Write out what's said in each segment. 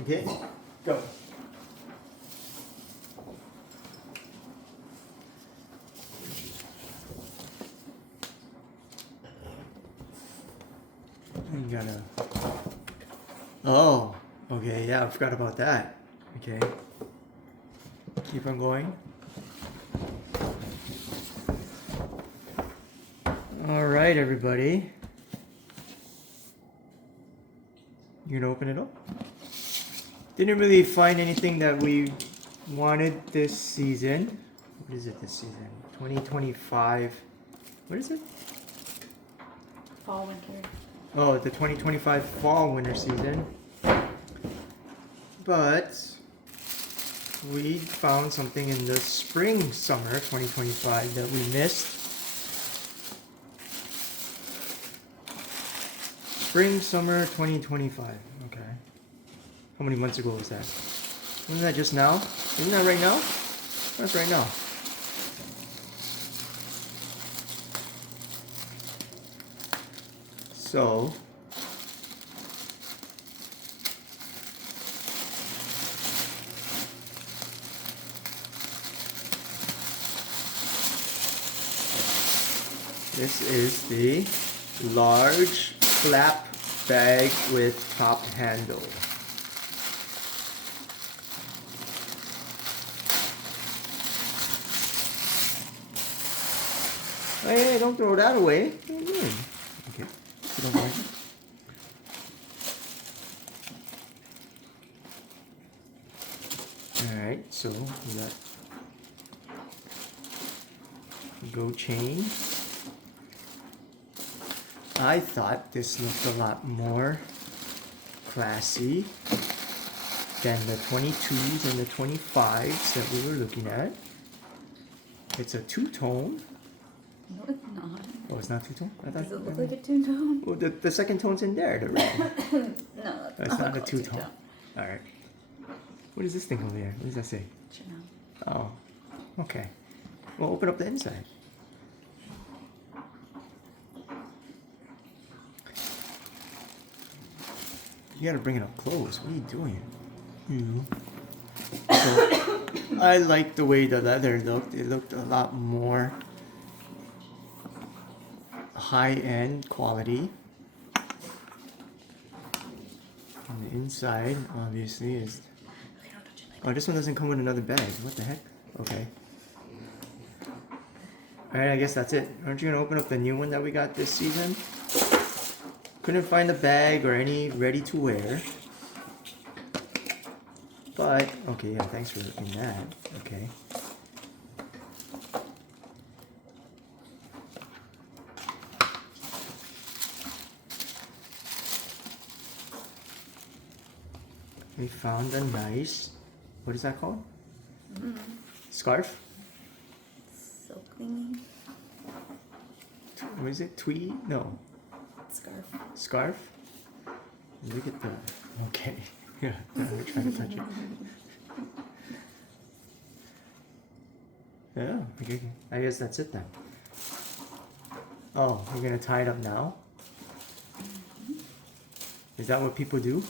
Okay, go. You gotta. Oh, okay, yeah, I forgot about that. Okay. Keep on going. All right, everybody. You gonna open it up? Didn't really find anything that we wanted this season. What is it this season? 2025. What is it? Fall, winter. Oh, the 2025 fall winter season. But we found something in the spring summer 2025 that we missed. Spring summer 2025. Okay. How many months ago was that? Wasn't that just now? Isn't that right now? That's right now. So this is the large flap bag with top handle. Hey, don't throw that away. What are you doing? Okay, if you don't mind. Alright, so we got go chain. I thought this looked a lot more classy than the 22s and the 25s that we were looking at. It's a two-tone. No, it's not. Oh, it's not two-tone? I thought, Does it look like a two-tone? well, the second tone's in there, the red. No, That's not a called two-tone. Alright. What is this thing over here? What does that say? Chanel. Oh, okay. Well, open up the inside. You gotta bring it up close. What are you doing? So, I like the way the leather looked. It looked a lot more high-end quality. And the inside, obviously, is... Okay, don't touch it like Oh, this one doesn't come with another bag. What the heck? Okay. Alright, I guess that's it. Aren't you gonna open up the new one that we got this season? Couldn't find a bag or any ready to wear. But, okay, yeah, thanks for looking that. Okay. We found a nice, what is that called? Scarf? silk thingy. What is it? Tweed? No. Scarf. Scarf? Look at the, okay. Yeah, I'm trying to touch it. Yeah, okay. I guess that's it then. Oh, you're gonna tie it up now? Is that what people do?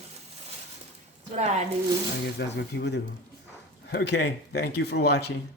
That's what I do. I guess that's what people do. Okay, thank you for watching.